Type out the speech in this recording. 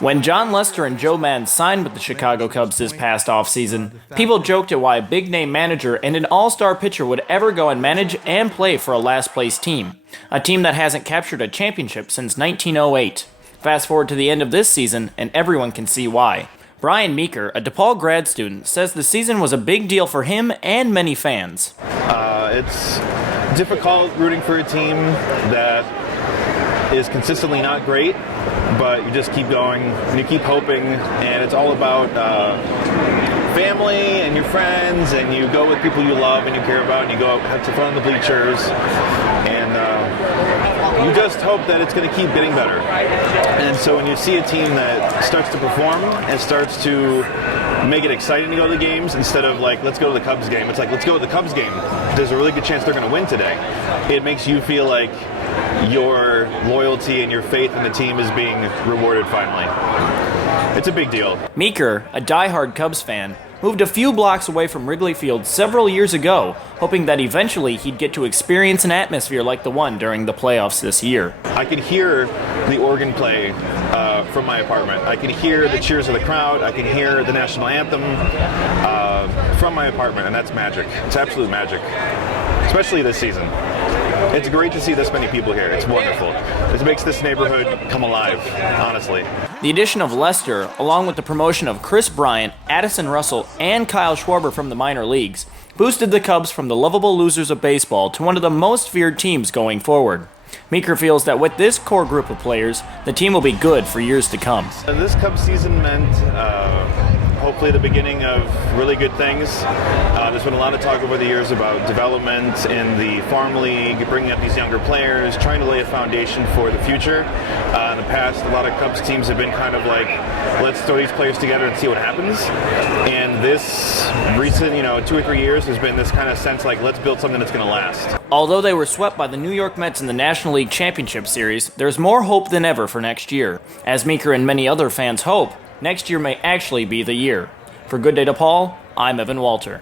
When John Lester and Joe Maddon signed with the Chicago Cubs this past offseason, people joked at why a big-name manager and an all-star pitcher would ever go and manage and play for a last-place team, a team that hasn't captured a championship since 1908. Fast forward to the end of this season, and everyone can see why. Brian Meeker, a DePaul grad student, says the season was a big deal for him and many fans. It's difficult rooting for a team that is consistently not great, but you just keep going and you keep hoping, and it's all about family and your friends, and you go with people you love and you care about, and you go out, have some fun in the bleachers, and you just hope that it's going to keep getting better. And so when you see a team that starts to perform and starts to make it exciting to go to the games, instead of like, let's go to the Cubs game, it's like, let's go to the Cubs game. There's a really good chance they're going to win today. It makes you feel like your loyalty and your faith in the team is being rewarded finally. It's a big deal. Meeker, a diehard Cubs fan, moved a few blocks away from Wrigley Field several years ago, hoping that eventually he'd get to experience an atmosphere like the one during the playoffs this year. I could hear the organ play from my apartment. I can hear the cheers of the crowd. I can hear the national anthem from my apartment, and that's magic. It's absolute magic, especially this season. It's great to see this many people here. It's wonderful. It makes this neighborhood come alive, honestly. The addition of Lester, along with the promotion of Chris Bryant, Addison Russell, and Kyle Schwarber from the minor leagues, boosted the Cubs from the lovable losers of baseball to one of the most feared teams going forward. Meeker feels that with this core group of players, the team will be good for years to come. This Cubs season meant hopefully the beginning of really good things. There's been a lot of talk over the years about development in the farm league, bringing up these younger players, trying to lay a foundation for the future. In the past, a lot of Cubs teams have been kind of like, let's throw these players together and see what happens. And this recent, 2 or 3 years has been this kind of sense like, let's build something that's going to last. Although they were swept by the New York Mets in the National League Championship Series, there's more hope than ever for next year. As Meeker and many other fans hope, next year may actually be the year. For Good Day DePaul, I'm Evan Walter.